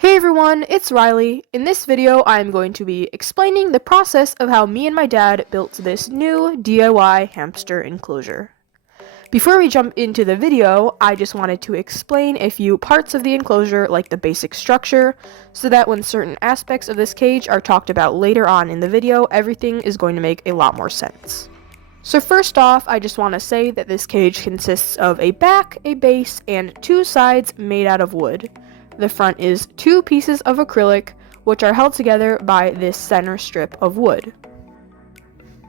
Hey everyone, it's Riley. In this video, I'm going to be explaining the process of how me and my dad built this new DIY hamster enclosure. Before we jump into the video, I just wanted to explain a few parts of the enclosure, like the basic structure, so that when certain aspects of this cage are talked about later on in the video, everything is going to make a lot more sense. So first off, I just want to say that this cage consists of a back, a base, and two sides made out of wood. The front is two pieces of acrylic, which are held together by this center strip of wood.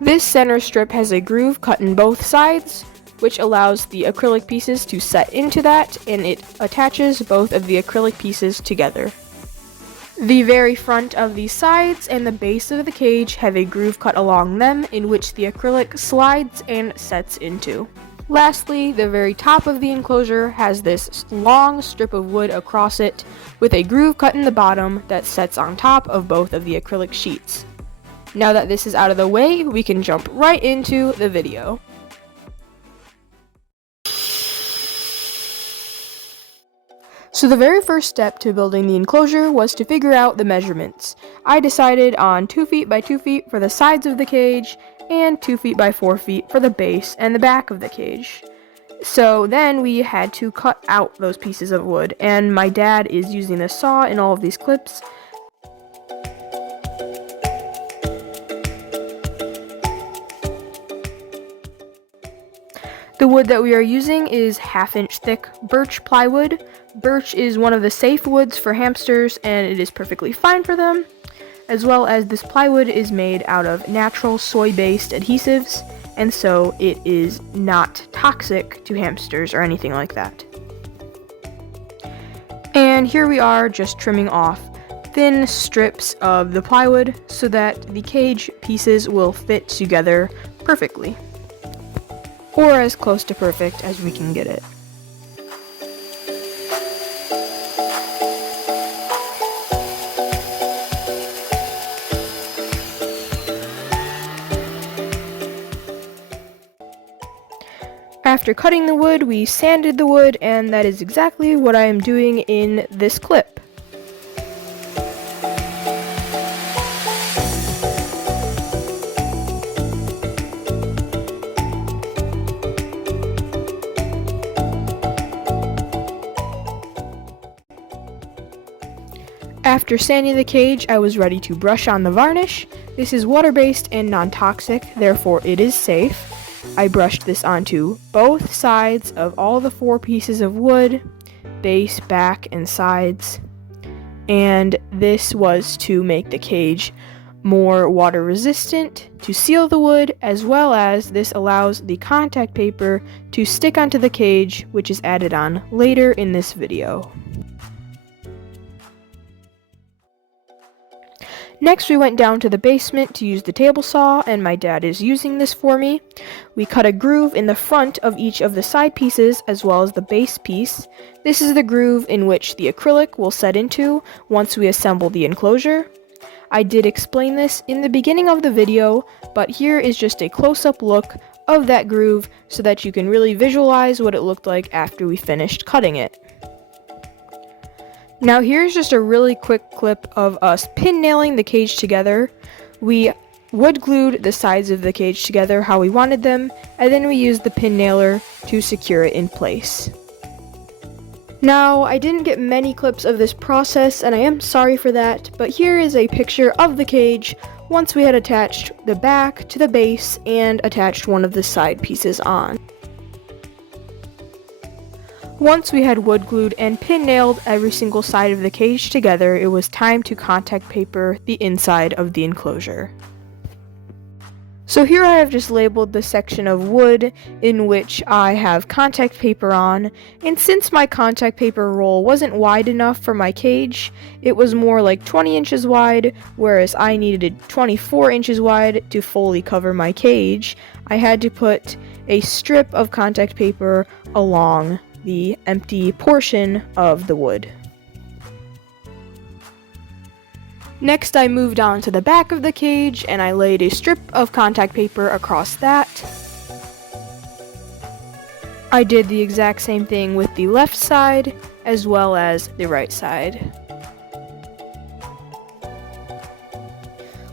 This center strip has a groove cut in both sides, which allows the acrylic pieces to set into that, and it attaches both of the acrylic pieces together. The very front of the sides and the base of the cage have a groove cut along them in which the acrylic slides and sets into. Lastly, the very top of the enclosure has this long strip of wood across it with a groove cut in the bottom that sets on top of both of the acrylic sheets. Now that this is out of the way, we can jump right into the video. So the very first step to building the enclosure was to figure out the measurements. I decided on 2 feet by 2 feet for the sides of the cage and 2 feet by 4 feet for the base and the back of the cage. So then we had to cut out those pieces of wood, and my dad is using a saw in all of these clips. The wood that we are using is 1/2 inch thick birch plywood. Birch is one of the safe woods for hamsters, and it is perfectly fine for them, as well as this plywood is made out of natural soy-based adhesives, and so it is not toxic to hamsters or anything like that. And here we are just trimming off thin strips of the plywood so that the cage pieces will fit together perfectly, or as close to perfect as we can get it. After cutting the wood, we sanded the wood, and that is exactly what I am doing in this clip. After sanding the cage, I was ready to brush on the varnish. This is water-based and non-toxic, therefore it is safe. I brushed this onto both sides of all the 4 pieces of wood, base, back, and sides. And this was to make the cage more water resistant, to seal the wood, as well as this allows the contact paper to stick onto the cage, which is added on later in this video. Next, we went down to the basement to use the table saw, and my dad is using this for me. We cut a groove in the front of each of the side pieces as well as the base piece. This is the groove in which the acrylic will set into once we assemble the enclosure. I did explain this in the beginning of the video, but here is just a close-up look of that groove so that you can really visualize what it looked like after we finished cutting it. Now here's just a really quick clip of us pin nailing the cage together. We wood glued the sides of the cage together how we wanted them, and then we used the pin nailer to secure it in place. Now, I didn't get many clips of this process, and I am sorry for that, but here is a picture of the cage once we had attached the back to the base and attached one of the side pieces on. Once we had wood glued and pin nailed every single side of the cage together, it was time to contact paper the inside of the enclosure. So here I have just labeled the section of wood in which I have contact paper on, and since my contact paper roll wasn't wide enough for my cage, it was more like 20 inches wide, whereas I needed 24 inches wide to fully cover my cage. I had to put a strip of contact paper along the empty portion of the wood. Next, I moved on to the back of the cage and I laid a strip of contact paper across that. I did the exact same thing with the left side as well as the right side.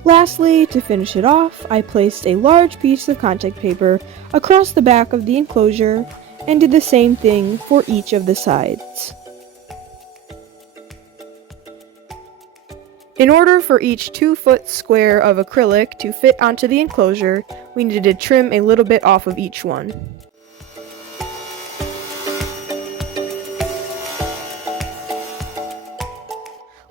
Lastly, to finish it off, I placed a large piece of contact paper across the back of the enclosure and did the same thing for each of the sides. In order for each 2-foot square of acrylic to fit onto the enclosure, we needed to trim a little bit off of each one.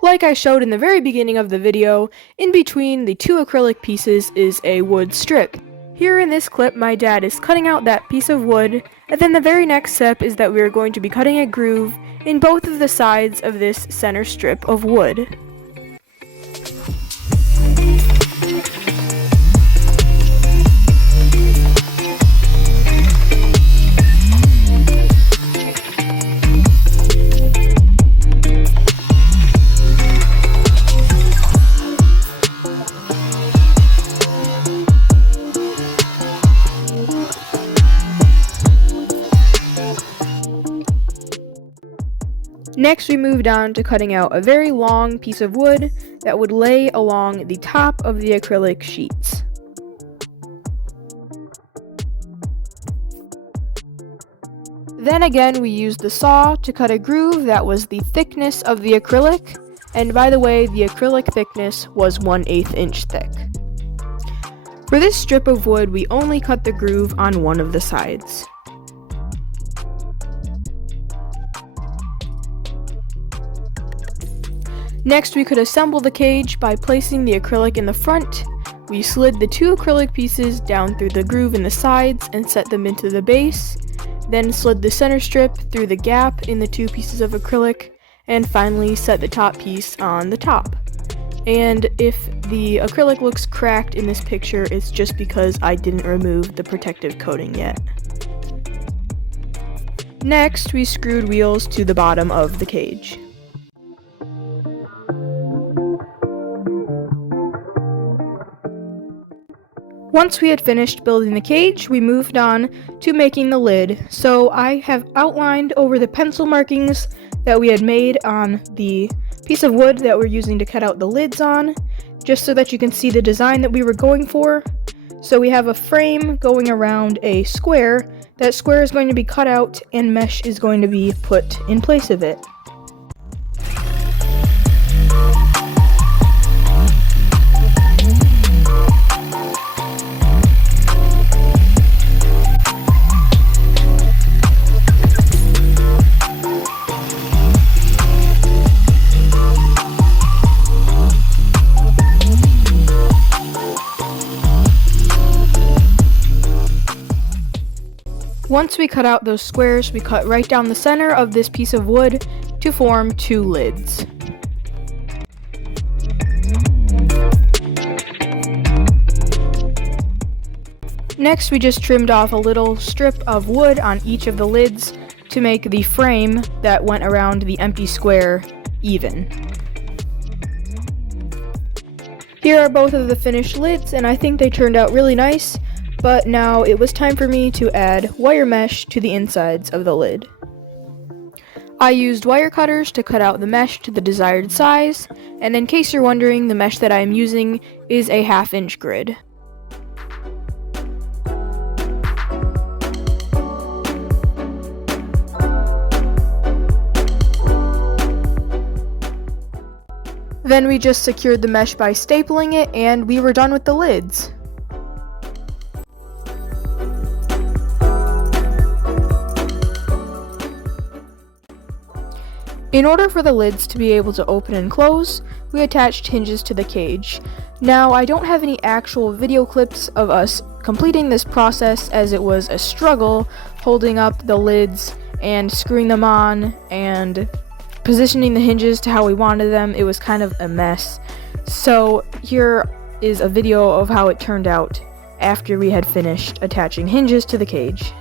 Like I showed in the very beginning of the video, in between the 2 acrylic pieces is a wood strip. Here in this clip, my dad is cutting out that piece of wood, and then the very next step is that we are going to be cutting a groove in both of the sides of this center strip of wood. Next, we moved on to cutting out a very long piece of wood that would lay along the top of the acrylic sheets. Then again, we used the saw to cut a groove that was the thickness of the acrylic, and by the way, the acrylic thickness was 1/8 inch thick. For this strip of wood, we only cut the groove on one of the sides. Next, we could assemble the cage by placing the acrylic in the front. We slid the 2 acrylic pieces down through the groove in the sides and set them into the base, then slid the center strip through the gap in the 2 pieces of acrylic, and finally set the top piece on the top. And if the acrylic looks cracked in this picture, it's just because I didn't remove the protective coating yet. Next, we screwed wheels to the bottom of the cage. Once we had finished building the cage, we moved on to making the lid. So I have outlined over the pencil markings that we had made on the piece of wood that we're using to cut out the lids on, just so that you can see the design that we were going for. So we have a frame going around a square. That square is going to be cut out and mesh is going to be put in place of it. Once we cut out those squares, we cut right down the center of this piece of wood to form 2 lids. Next, we just trimmed off a little strip of wood on each of the lids to make the frame that went around the empty square even. Here are both of the finished lids, and I think they turned out really nice. But now it was time for me to add wire mesh to the insides of the lid. I used wire cutters to cut out the mesh to the desired size, and in case you're wondering, the mesh that I am using is a 1/2 inch grid. Then we just secured the mesh by stapling it, and we were done with the lids. In order for the lids to be able to open and close, we attached hinges to the cage. Now, I don't have any actual video clips of us completing this process, as it was a struggle holding up the lids and screwing them on and positioning the hinges to how we wanted them. It was kind of a mess. So here is a video of how it turned out after we had finished attaching hinges to the cage.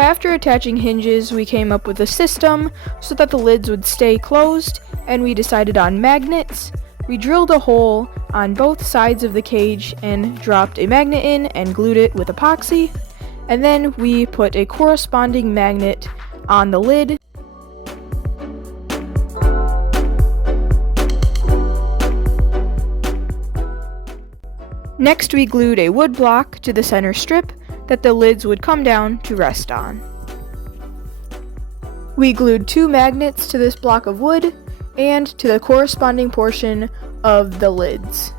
After attaching hinges, we came up with a system so that the lids would stay closed, and we decided on magnets. We drilled a hole on both sides of the cage and dropped a magnet in and glued it with epoxy, and then we put a corresponding magnet on the lid. Next, we glued a wood block to the center strip that the lids would come down to rest on. We glued 2 magnets to this block of wood and to the corresponding portion of the lids.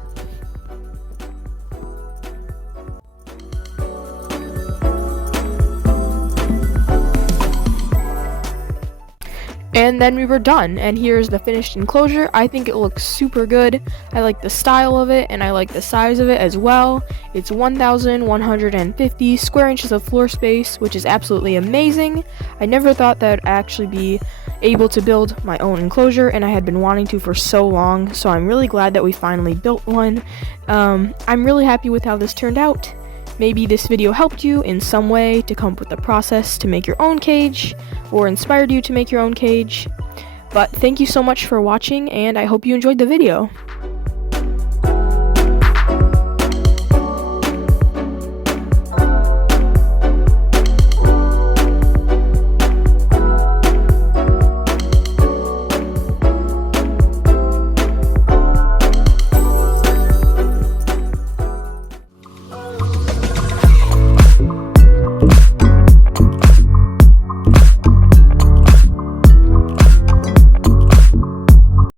And then we were done, and here's the finished enclosure. I think it looks super good. I like the style of it, and I like the size of it as well. It's 1,150 square inches of floor space, which is absolutely amazing. I never thought that I'd actually be able to build my own enclosure, and I had been wanting to for so long, so I'm really glad that we finally built one. I'm really happy with how this turned out. Maybe this video helped you in some way to come up with a process to make your own cage, or inspired you to make your own cage. But thank you so much for watching, and I hope you enjoyed the video.